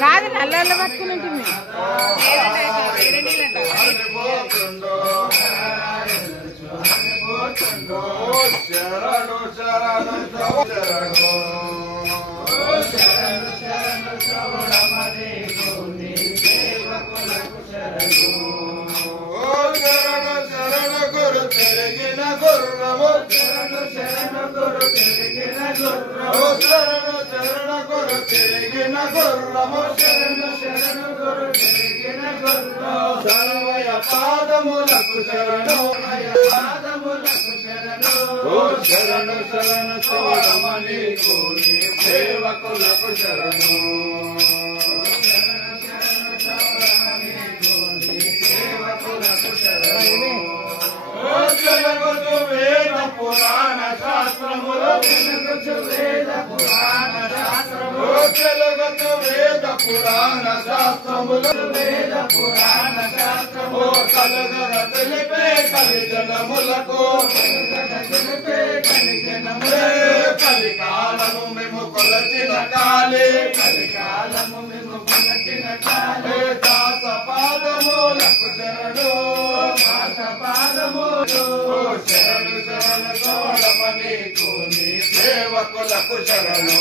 కాదు నల్ల పట్టుకుని ఉంటుంది శరణు శరణు శరణు గురు తిరిగిన గుర్రము శరణు శరణు గురు తిరిగిన గుర్రము శరణు శరణ గురు తిరిగిన గుర్రము శరణు శరణు గురు తిరిగిన గుర్రము సర్వయ పాదములకు శరణు పాదములకు శరణు శరణు శరణు చూడమని కోరి సేవకులకు శరణు తెలుగు వేద పురాణ శాస్త్రములు తెలుగు వేద పురాణ శాస్త్రములు తెలుగు వేద పురాణ శాస్త్రములు వేద పురాణ శాస్త్రము కలుగర తెలిపే కలిజనములకు తెలిపే కలిజనములే కలికాలము మేము కొలచిన కాలే కలికాలము మేము కొలచిన కాలే దాస పాదములకు శరణు దాస పాదములు శరణు శరణు చూడమని కోని సేవకులకు శరణు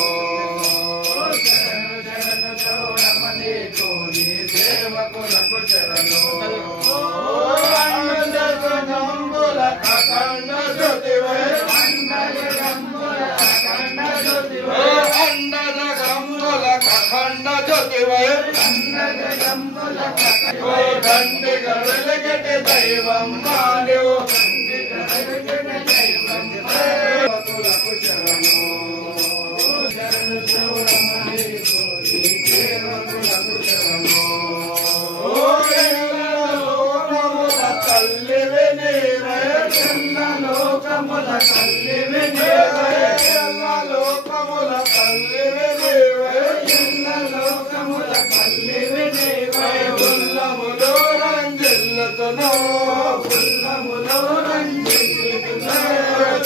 శరణు శరణు చూడమని కోని సేవకులకు శరణు అండజగంబుల అఖండ జ్యోతివే అండజగంబుల అఖండ జ్యోతివే అండజగంబుల అఖండ జ్యోతివే అండజగంబుల దండిగ వెలుగటి దైవం మానవు సేవకులకు శరణు శరణు చూడమని కోరి సేవకులకు శరణు లోకముల తల్లివి నీవే లోకముల తల్లివి నీవే లోకముల తల్లివి నీవే లోకముల తల్లివి నీవే ఉల్లములో రంజిల్లుతును ఉల్లములో రంజిల్లుతును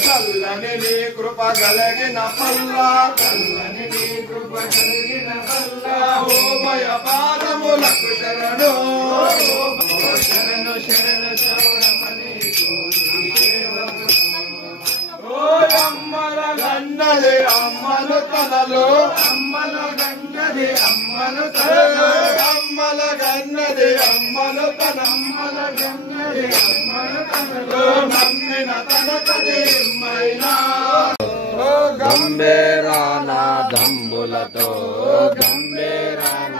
చల్లని నీ కృప కలిగిన పల్లా చల్లని నీ కృప కలిగిన పల్లా ఓమయ పాదములకు శరణు శరణు శరణు చూడమని అమ్మల గన్నది అమ్మలు తనలో అమ్మల గన్నది అమ్మలు తనలో అమ్మల గన్నది అమ్మలు తన అమ్మల గన్నది అమ్మలు తనలో నమ్మిన తనకది మైనా గంభీరాన దంబులతో గంభీరాన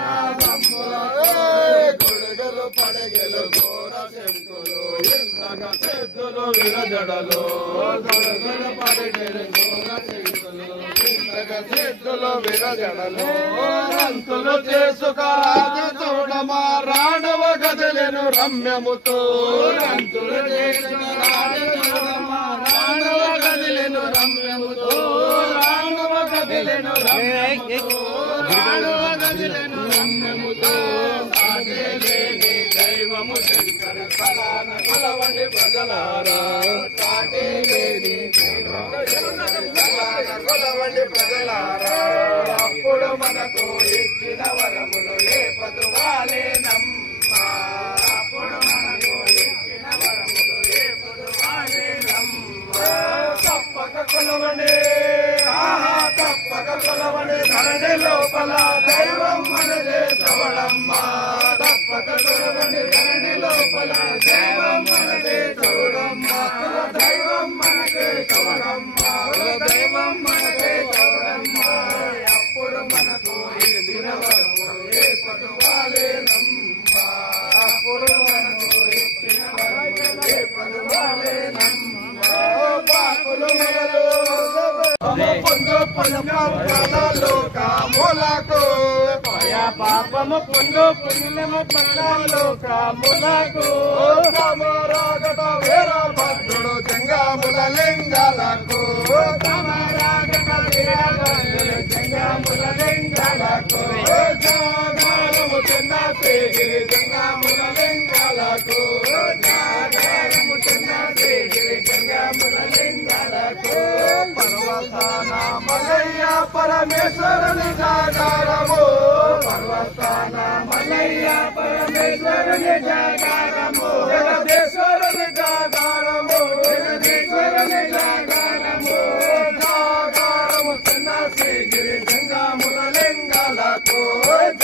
కొడుగలు పడగలు ఘోర శంకులు ఎన్నగ చేతులు విరజడలు కొడుగలు పడగలు ఘోర శంకులు ఎన్నగ చేతులు విరజడలు రంతులు చేసుకాజ చూడమా రాణవ గదిలెను రమ్యముతో రంతులు చేసుకాజ చూడమా రాణవ గదిలెను రమ్యముతో రాణవ గదిలెను రమ్యముతో రాణవ గదిలెను రమ్యముతో దైవము శంకర కళాన కొలవండి ప్రజలారా సాటి లేని కళాన కొలవండి ప్రజలారా అప్పుడు మనకు ఇచ్చిన వరములు లేపదు వాలేనమ్మా అప్పుడు మనకు ఇచ్చిన వరములు లేపదు వాలేనమ్మా తప్పక కొలవండి ఆహా తప్పక కొలవండి ధరణి లోపల దైవం మనదే చవడమ్మా తప్పక కొలవండి ధరణి లోపల దైవం మనదే చవడమ్మా దైవం మనదే చవడమ్మా దైవం మనదే చవడమ్మా అప్పుడు మనకు ఇచ్చిన వరములు లేపదు వాలేనమ్మా అప్పుడు మనకు ఇచ్చిన వరములు లేపదు వాలేనమ్మా పాకులు మొదలు పొందు పొందలో కాములకు పాపము పొందు పుణ్యము పొందాలో కాములకు సమరాగట వీరభద్రుడు జంగాముల లింగాలకు సమరాగట వీరభద్రుడు జంగాముల లింగాలకు జాగారము చిన్న శ్రీగిరి జంగాముల లింగాలకు జాగారము చిన్న శ్రీగిరి జంగాముల లింగాలకు పర్వ పర్వతాన మల్లయ్య పరమేశ్వరుని జాగారము పర్వతాన మల్లయ్య పరమేశ్వరుని జాగారము జగదీశ్వరుని జాగారము జగదీశ్వరుని జాగారము జాగారము చిన్న శ్రీగిరి జంగముల లింగాలకు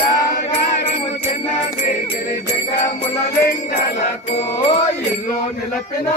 జాగారము చిన్న శ్రీగిరి జంగముల లింగాలకు ఇల్లు నిలపిన